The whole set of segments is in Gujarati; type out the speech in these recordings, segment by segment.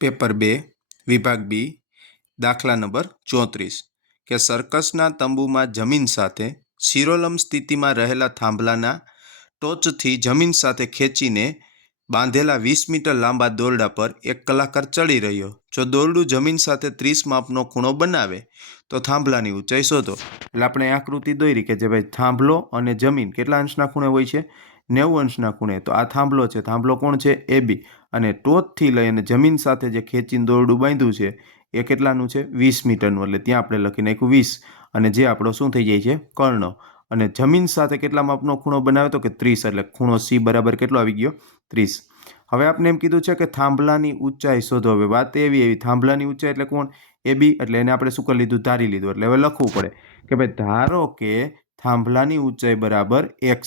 પેપર 2 વિભાગ બી દાખલા નંબર 34 કે સર્કસના તંબુમાં જમીન સાથે શિરોલંબ સ્થિતિમાં રહેલા થાંભલાના ટોચથી જમીન સાથે ખેંચીને બાંધેલા 20 મીટર લાંબા દોરડા પર એક કલાકાર ચડી રહ્યો. જો દોરડું જમીન સાથે 30 માપનો ખૂણો બનાવે તો થાંભલાની ઊંચાઈ શોધો. એટલે આપણે આકૃતિ દોરી કે જે ભાઈ થાંભલો અને જમીન કેટલા અંશના ખૂણે હોય છે? 90 અંશના ખૂણે. તો આ થાંભલો છે. થાંભલો કોણ છે? AB. અને ટોચથી લઈ અને જમીન સાથે જે ખેંચીને દોરડું બાંધ્યું છે એ કેટલાનું છે? 20 મીટરનું. એટલે ત્યાં આપણે લખી નાખ્યું 20 અને જે આપણો શું થઈ જાય છે? કર્ણ. અને જમીન સાથે કેટલા માપનો ખૂણો બનાવ્યો તો કે 30. એટલે ખૂણો C બરાબર કેટલો આવી ગયો? 30. હવે આપણે એમ કીધું છે કે થાંભલાની ઊંચાઈ શોધો. હવે વાત એવી થાંભલાની ઊંચાઈ એટલે કોણ? AB. એટલે એને આપણે શું કરી લીધું? ધારી લીધું. એટલે હવે લખવું પડે કે ભાઈ ધારો કે થાંભલાની ઊંચાઈ બરાબર x.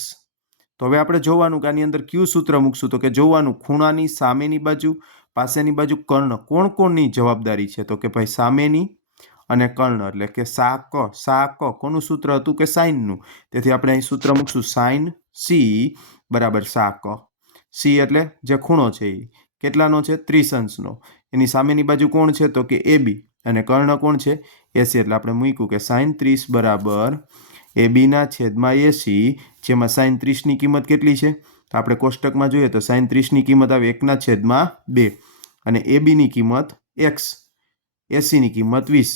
તો હવે આપણે જોવાનું કે આની અંદર કયું સૂત્ર મૂકશું? તો કે જોવાનું ખૂણાની સામેની બાજુ પાસેની બાજુ કર્ણ કોણની જવાબદારી છે? તો કે ભાઈ સામેની અને કર્ણ. એટલે કે સાક કોનું સૂત્ર હતું? કે સાઇનનું. તેથી આપણે અહીં સૂત્ર મૂકશું સાઇન C બરાબર સાક. C એટલે જે ખૂણો છે એ કેટલાનો છે? 30 અંશનો. એની સામેની બાજુ કોણ છે? તો કે AB. અને કર્ણ કોણ છે? AC. એટલે આપણે મૂક્યું કે સાઇન 30 બરાબર AB/AC, જેમાં સાઇન 30ની કિંમત કેટલી છે? તો આપણે કોષ્ટકમાં જોઈએ તો સાઇન 30ની કિંમત આવે 1/2 અને ABની કિંમત x, ACની કિંમત 20.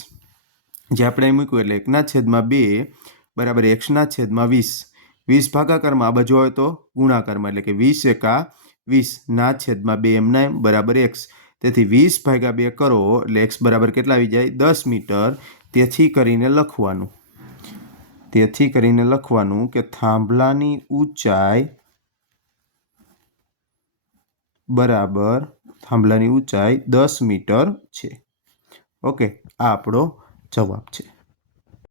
જે આપણે અહીં મૂક્યું એટલે 1/2 બરાબર x/20. 20 ભાગાકારમાં આ બાજુ આવે તો ગુણાકારમાં, એટલે કે 20 એકા 20/2 એમના એમ બરાબર x. તેથી 20/2 કરો એટલે x બરાબર કેટલા આવી જાય? 10 મીટર. તેથી કરીને લખવાનું કે થાંભલાની ઊંચાઈ બરાબર 10 મીટર છે. ઓકે, આ આપણો જવાબ છે.